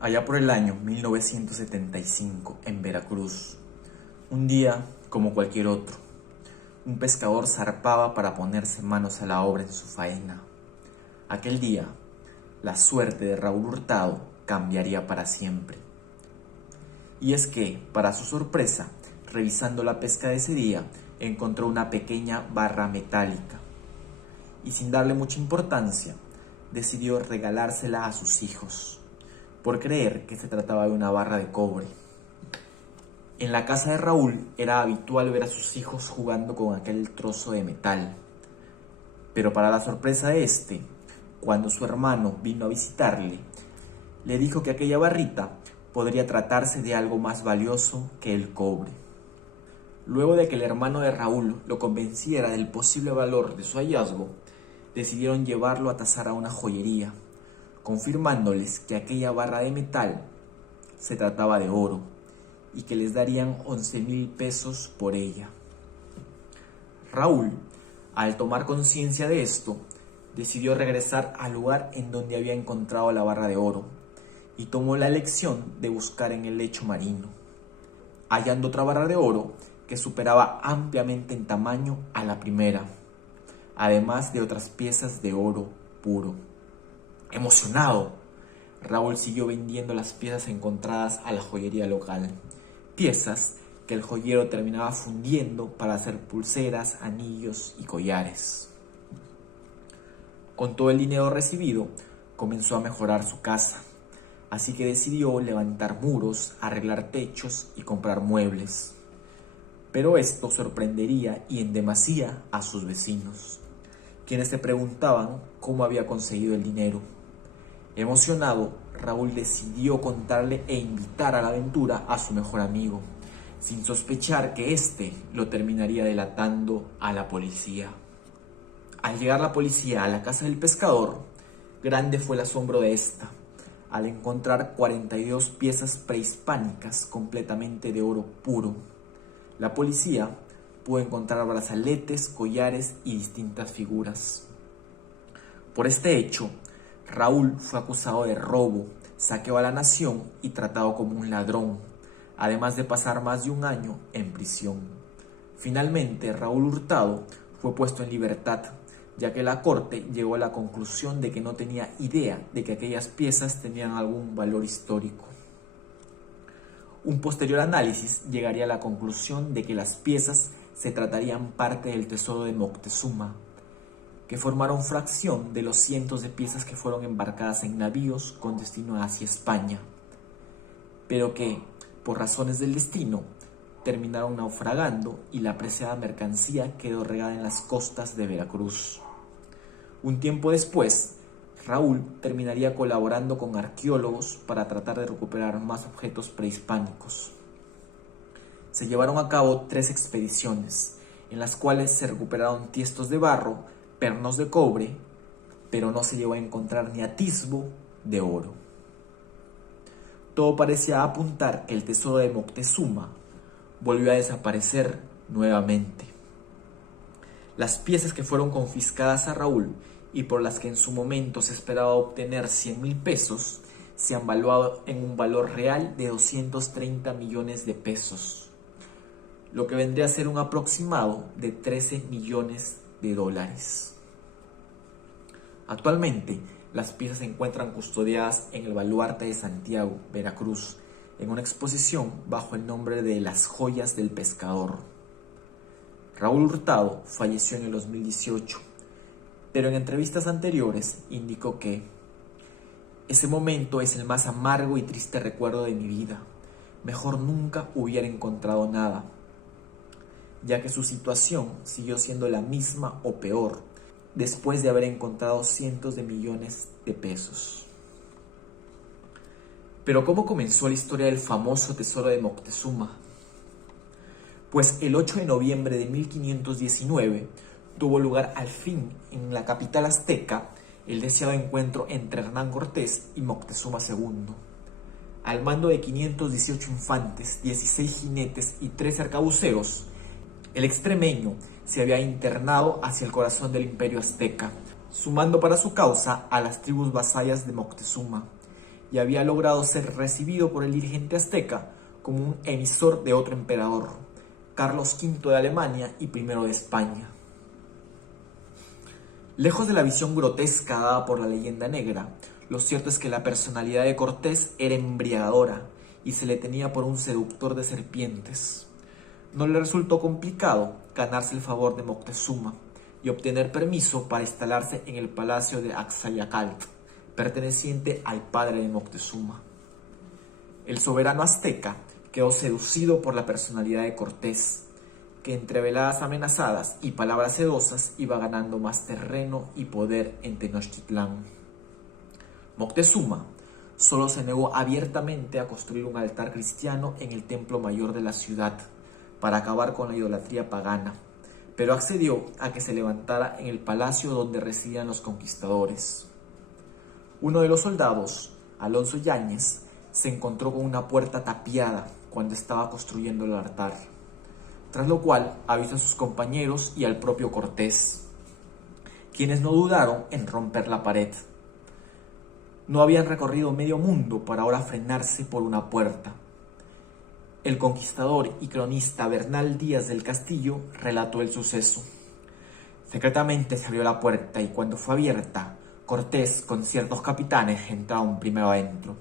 Allá por el año 1975, en Veracruz, un día como cualquier otro, un pescador zarpaba para ponerse manos a la obra en su faena. Aquel día, la suerte de Raúl Hurtado cambiaría para siempre. Y es que, para su sorpresa, revisando la pesca de ese día, encontró una pequeña barra metálica. Y sin darle mucha importancia, decidió regalársela a sus hijos, por creer que se trataba de una barra de cobre. En la casa de Raúl era habitual ver a sus hijos jugando con aquel trozo de metal. Pero para la sorpresa de este, cuando su hermano vino a visitarle, le dijo que aquella barrita podría tratarse de algo más valioso que el cobre. Luego de que el hermano de Raúl lo convenciera del posible valor de su hallazgo, decidieron llevarlo a tasar a una joyería, confirmándoles que aquella barra de metal se trataba de oro y que les darían 11,000 pesos por ella. Raúl, al tomar conciencia de esto, decidió regresar al lugar en donde había encontrado la barra de oro y tomó la elección de buscar en el lecho marino, hallando otra barra de oro que superaba ampliamente en tamaño a la primera, además de otras piezas de oro puro. Emocionado, Raúl siguió vendiendo las piezas encontradas a la joyería local, piezas que el joyero terminaba fundiendo para hacer pulseras, anillos y collares. Con todo el dinero recibido, comenzó a mejorar su casa, así que decidió levantar muros, arreglar techos y comprar muebles. Pero esto sorprendería y en demasía a sus vecinos, quienes se preguntaban cómo había conseguido el dinero. Emocionado, Raúl decidió contarle e invitar a la aventura a su mejor amigo, sin sospechar que éste lo terminaría delatando a la policía. Al llegar la policía a la casa del pescador, grande fue el asombro de esta, al encontrar 42 piezas prehispánicas completamente de oro puro. La policía pudo encontrar brazaletes, collares y distintas figuras. Por este hecho, Raúl fue acusado de robo, saqueo a la nación y tratado como un ladrón, además de pasar más de un año en prisión. Finalmente, Raúl Hurtado fue puesto en libertad, ya que la corte llegó a la conclusión de que no tenía idea de que aquellas piezas tenían algún valor histórico. Un posterior análisis llegaría a la conclusión de que las piezas se tratarían parte del tesoro de Moctezuma, que formaron fracción de los cientos de piezas que fueron embarcadas en navíos con destino hacia España, pero que, por razones del destino, terminaron naufragando y la preciada mercancía quedó regada en las costas de Veracruz. Un tiempo después, Raúl terminaría colaborando con arqueólogos para tratar de recuperar más objetos prehispánicos. Se llevaron a cabo 3 expediciones, en las cuales se recuperaron tiestos de barro, pernos de cobre, pero no se llegó a encontrar ni atisbo de oro. Todo parecía apuntar que el tesoro de Moctezuma volvió a desaparecer nuevamente. Las piezas que fueron confiscadas a Raúl y por las que en su momento se esperaba obtener 100,000 pesos, se han valuado en un valor real de 230 millones de pesos, lo que vendría a ser un aproximado de 13 millones de dólares. Actualmente, las piezas se encuentran custodiadas en el Baluarte de Santiago, Veracruz, en una exposición bajo el nombre de Las Joyas del Pescador. Raúl Hurtado falleció en el 2018, pero en entrevistas anteriores indicó que ese momento es el más amargo y triste recuerdo de mi vida. Mejor nunca hubiera encontrado nada, ya que su situación siguió siendo la misma o peor, después de haber encontrado cientos de millones de pesos. Pero ¿cómo comenzó la historia del famoso tesoro de Moctezuma? Pues el 8 de noviembre de 1519 tuvo lugar al fin en la capital azteca el deseado encuentro entre Hernán Cortés y Moctezuma II. Al mando de 518 infantes, 16 jinetes y 13 arcabuceros, el extremeño se había internado hacia el corazón del imperio azteca, sumando para su causa a las tribus vasallas de Moctezuma, y había logrado ser recibido por el dirigente azteca como un emisor de otro emperador, Carlos V de Alemania y I de España. Lejos de la visión grotesca dada por la leyenda negra, lo cierto es que la personalidad de Cortés era embriagadora y se le tenía por un seductor de serpientes. No le resultó complicado ganarse el favor de Moctezuma y obtener permiso para instalarse en el palacio de Axayacatl, perteneciente al padre de Moctezuma. El soberano azteca quedó seducido por la personalidad de Cortés, que entre veladas amenazadas y palabras sedosas iba ganando más terreno y poder en Tenochtitlán. Moctezuma solo se negó abiertamente a construir un altar cristiano en el templo mayor de la ciudad para acabar con la idolatría pagana, pero accedió a que se levantara en el palacio donde residían los conquistadores. Uno de los soldados, Alonso Yáñez, se encontró con una puerta tapiada cuando estaba construyendo el altar, tras lo cual avisó a sus compañeros y al propio Cortés, quienes no dudaron en romper la pared. No habían recorrido medio mundo para ahora frenarse por una puerta. El conquistador y cronista Bernal Díaz del Castillo relató el suceso. Secretamente se abrió la puerta y cuando fue abierta, Cortés con ciertos capitanes entraron primero adentro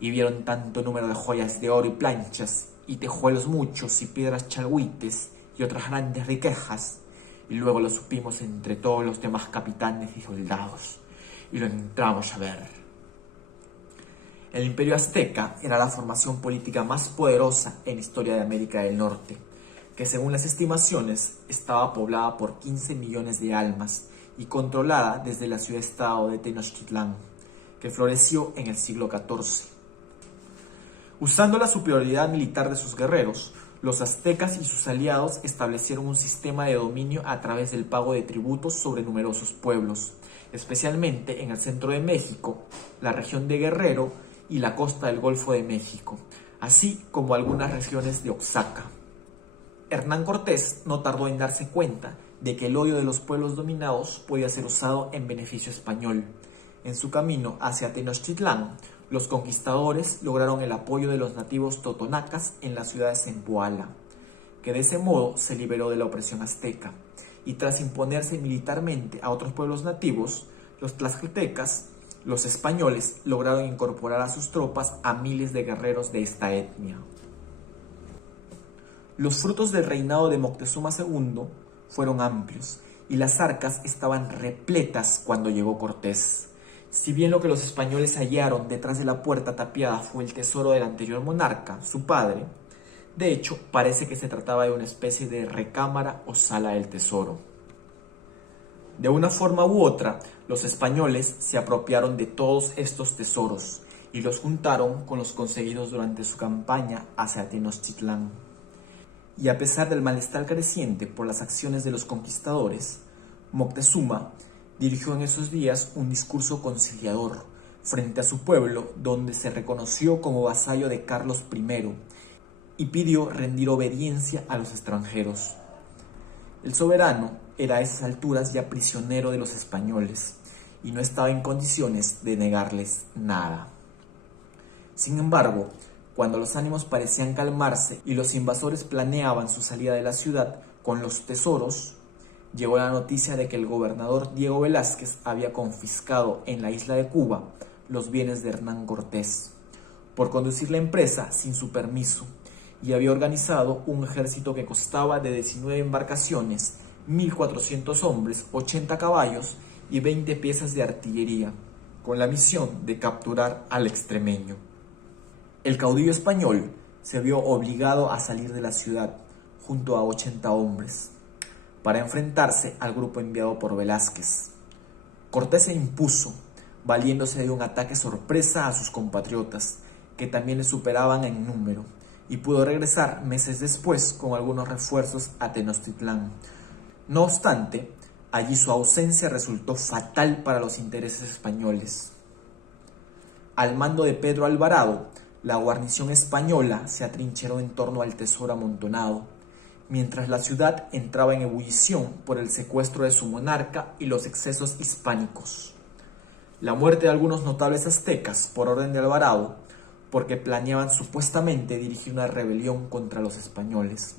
y vieron tanto número de joyas de oro y planchas y tejuelos muchos y piedras chalhuites y otras grandes riquezas, y luego lo supimos entre todos los demás capitanes y soldados y lo entramos a ver. El Imperio Azteca era la formación política más poderosa en la historia de América del Norte, que según las estimaciones estaba poblada por 15 millones de almas y controlada desde la ciudad-estado de Tenochtitlán, que floreció en el siglo XIV. Usando la superioridad militar de sus guerreros, los aztecas y sus aliados establecieron un sistema de dominio a través del pago de tributos sobre numerosos pueblos, especialmente en el centro de México, la región de Guerrero y la costa del Golfo de México, así como algunas regiones de Oaxaca. Hernán Cortés no tardó en darse cuenta de que el odio de los pueblos dominados podía ser usado en beneficio español. En su camino hacia Tenochtitlán, los conquistadores lograron el apoyo de los nativos totonacas en la ciudad de Zempoala, que de ese modo se liberó de la opresión azteca, y tras imponerse militarmente a otros pueblos nativos, los tlaxcaltecas, los españoles lograron incorporar a sus tropas a miles de guerreros de esta etnia. Los frutos del reinado de Moctezuma II fueron amplios y las arcas estaban repletas cuando llegó Cortés. Si bien lo que los españoles hallaron detrás de la puerta tapiada fue el tesoro del anterior monarca, su padre, de hecho parece que se trataba de una especie de recámara o sala del tesoro. De una forma u otra, los españoles se apropiaron de todos estos tesoros y los juntaron con los conseguidos durante su campaña hacia Tenochtitlán. Y a pesar del malestar creciente por las acciones de los conquistadores, Moctezuma dirigió en esos días un discurso conciliador frente a su pueblo, donde se reconoció como vasallo de Carlos I y pidió rendir obediencia a los extranjeros. El soberano era a esas alturas ya prisionero de los españoles y no estaba en condiciones de negarles nada. Sin embargo, cuando los ánimos parecían calmarse y los invasores planeaban su salida de la ciudad con los tesoros, llegó la noticia de que el gobernador Diego Velázquez había confiscado en la isla de Cuba los bienes de Hernán Cortés por conducir la empresa sin su permiso y había organizado un ejército que constaba de 19 embarcaciones, 1.400 hombres, 80 caballos y 20 piezas de artillería, con la misión de capturar al extremeño. El caudillo español se vio obligado a salir de la ciudad junto a 80 hombres para enfrentarse al grupo enviado por Velázquez. Cortés se impuso, valiéndose de un ataque sorpresa a sus compatriotas, que también le superaban en número, y pudo regresar meses después con algunos refuerzos a Tenochtitlán. No obstante, allí su ausencia resultó fatal para los intereses españoles. Al mando de Pedro Alvarado, la guarnición española se atrincheró en torno al tesoro amontonado, mientras la ciudad entraba en ebullición por el secuestro de su monarca y los excesos hispánicos. la muerte de algunos notables aztecas por orden de Alvarado, porque planeaban supuestamente dirigir una rebelión contra los españoles.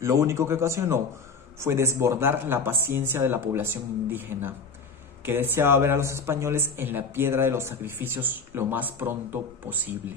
Lo único que ocasionó fue desbordar la paciencia de la población indígena, que deseaba ver a los españoles en la piedra de los sacrificios lo más pronto posible.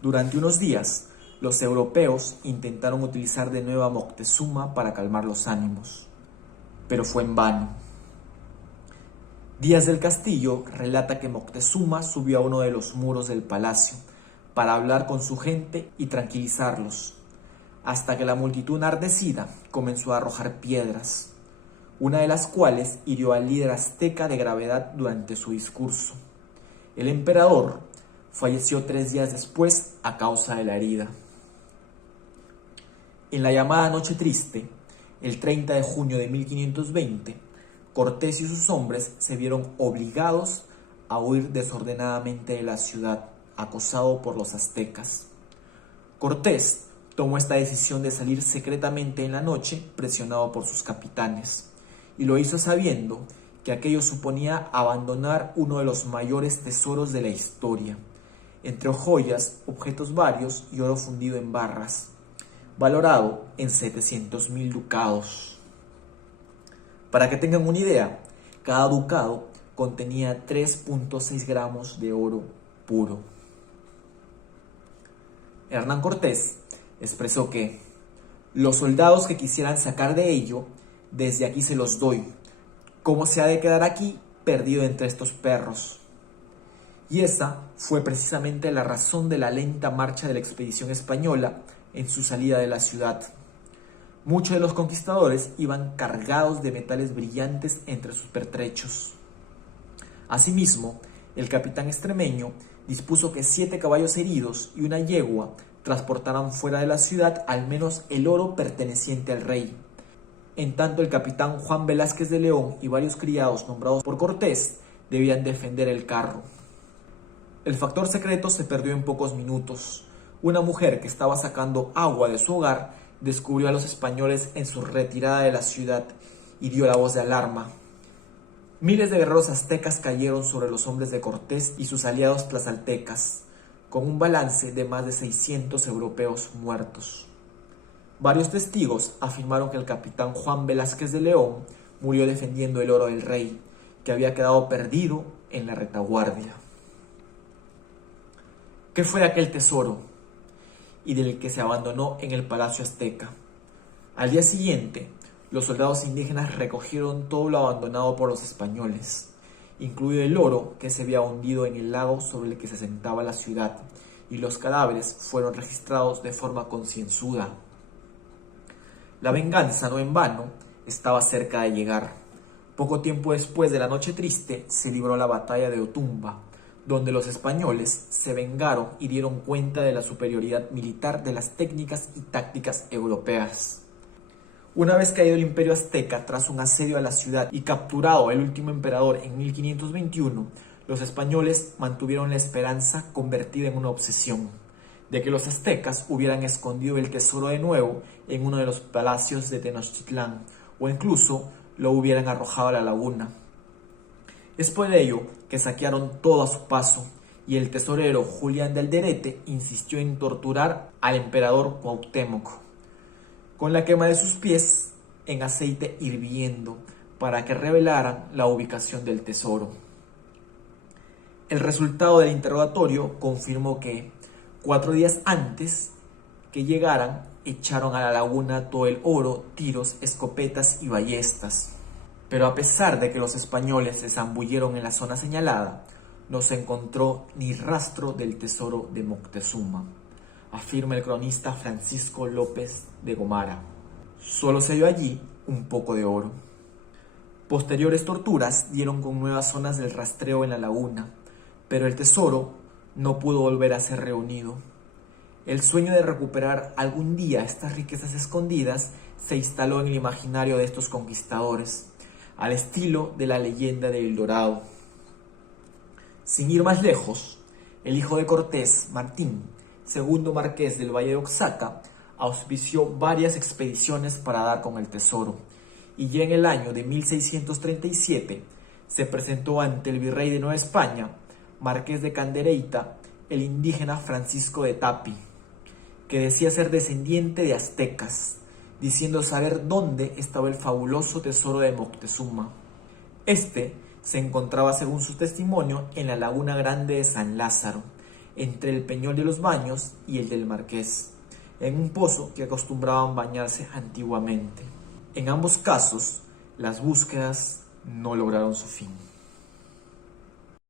Durante unos días, los europeos intentaron utilizar de nuevo a Moctezuma para calmar los ánimos, pero fue en vano. Díaz del Castillo relata que Moctezuma subió a uno de los muros del palacio para hablar con su gente y tranquilizarlos, hasta que la multitud enardecida comenzó a arrojar piedras, una de las cuales hirió al líder azteca de gravedad durante su discurso. El emperador falleció 3 días después a causa de la herida. En la llamada Noche Triste, el 30 de junio de 1520, Cortés y sus hombres se vieron obligados a huir desordenadamente de la ciudad, acosado por los aztecas. Cortés tomó esta decisión de salir secretamente en la noche, presionado por sus capitanes, y lo hizo sabiendo que aquello suponía abandonar uno de los mayores tesoros de la historia, entre joyas, objetos varios y oro fundido en barras, valorado en 700.000 ducados. Para que tengan una idea, cada ducado contenía 3.6 gramos de oro puro. Hernán Cortés expresó que los soldados que quisieran sacar de ello, desde aquí se los doy. ¿Cómo se ha de quedar aquí perdido entre estos perros? Y esa fue precisamente la razón de la lenta marcha de la expedición española en su salida de la ciudad. Muchos de los conquistadores iban cargados de metales brillantes entre sus pertrechos. Asimismo, el capitán extremeño dispuso que 7 caballos heridos y una yegua transportaran fuera de la ciudad al menos el oro perteneciente al rey. En tanto, el capitán Juan Velázquez de León y varios criados nombrados por Cortés debían defender el carro. El factor secreto se perdió en pocos minutos. Una mujer que estaba sacando agua de su hogar descubrió a los españoles en su retirada de la ciudad y dio la voz de alarma. Miles de guerreros aztecas cayeron sobre los hombres de Cortés y sus aliados tlaxcaltecas, con un balance de más de 600 europeos muertos. Varios testigos afirmaron que el capitán Juan Velázquez de León murió defendiendo el oro del rey, que había quedado perdido en la retaguardia. ¿Qué fue aquel tesoro y del que se abandonó en el palacio azteca? Al día siguiente, los soldados indígenas recogieron todo lo abandonado por los españoles, incluido el oro que se había hundido en el lago sobre el que se asentaba la ciudad, y los cadáveres fueron registrados de forma concienzuda. La venganza, no en vano, estaba cerca de llegar. Poco tiempo después de la Noche Triste se libró la batalla de Otumba, donde los españoles se vengaron y dieron cuenta de la superioridad militar de las técnicas y tácticas europeas. Una vez caído el imperio azteca tras un asedio a la ciudad y capturado el último emperador en 1521, los españoles mantuvieron la esperanza convertida en una obsesión, de que los aztecas hubieran escondido el tesoro de nuevo en uno de los palacios de Tenochtitlán, o incluso lo hubieran arrojado a la laguna. Es por ello que saquearon todo a su paso, y el tesorero Julián de Alderete insistió en torturar al emperador Cuauhtémoc, con la quema de sus pies en aceite hirviendo, para que revelaran la ubicación del tesoro. El resultado del interrogatorio confirmó que 4 días antes que llegaran, echaron a la laguna todo el oro, tiros, escopetas y ballestas. Pero a pesar de que los españoles se zambulleron en la zona señalada, no se encontró ni rastro del tesoro de Moctezuma, afirma el cronista Francisco López de Gomara. Solo se halló allí un poco de oro. Posteriores torturas dieron con nuevas zonas del rastreo en la laguna, pero el tesoro no pudo volver a ser reunido. El sueño de recuperar algún día estas riquezas escondidas se instaló en el imaginario de estos conquistadores, al estilo de la leyenda de El Dorado. Sin ir más lejos, el hijo de Cortés, Martín, segundo marqués del Valle de Oaxaca, auspició varias expediciones para dar con el tesoro, y ya en el año de 1637 se presentó ante el virrey de Nueva España, Marqués de Cadereyta, el indígena Francisco de Tapi, que decía ser descendiente de aztecas, diciendo saber dónde estaba el fabuloso tesoro de Moctezuma. Este se encontraba, según su testimonio, en la Laguna Grande de San Lázaro, entre el Peñol de los Baños y el del Marqués, en un pozo que acostumbraban bañarse antiguamente. En ambos casos, las búsquedas no lograron su fin.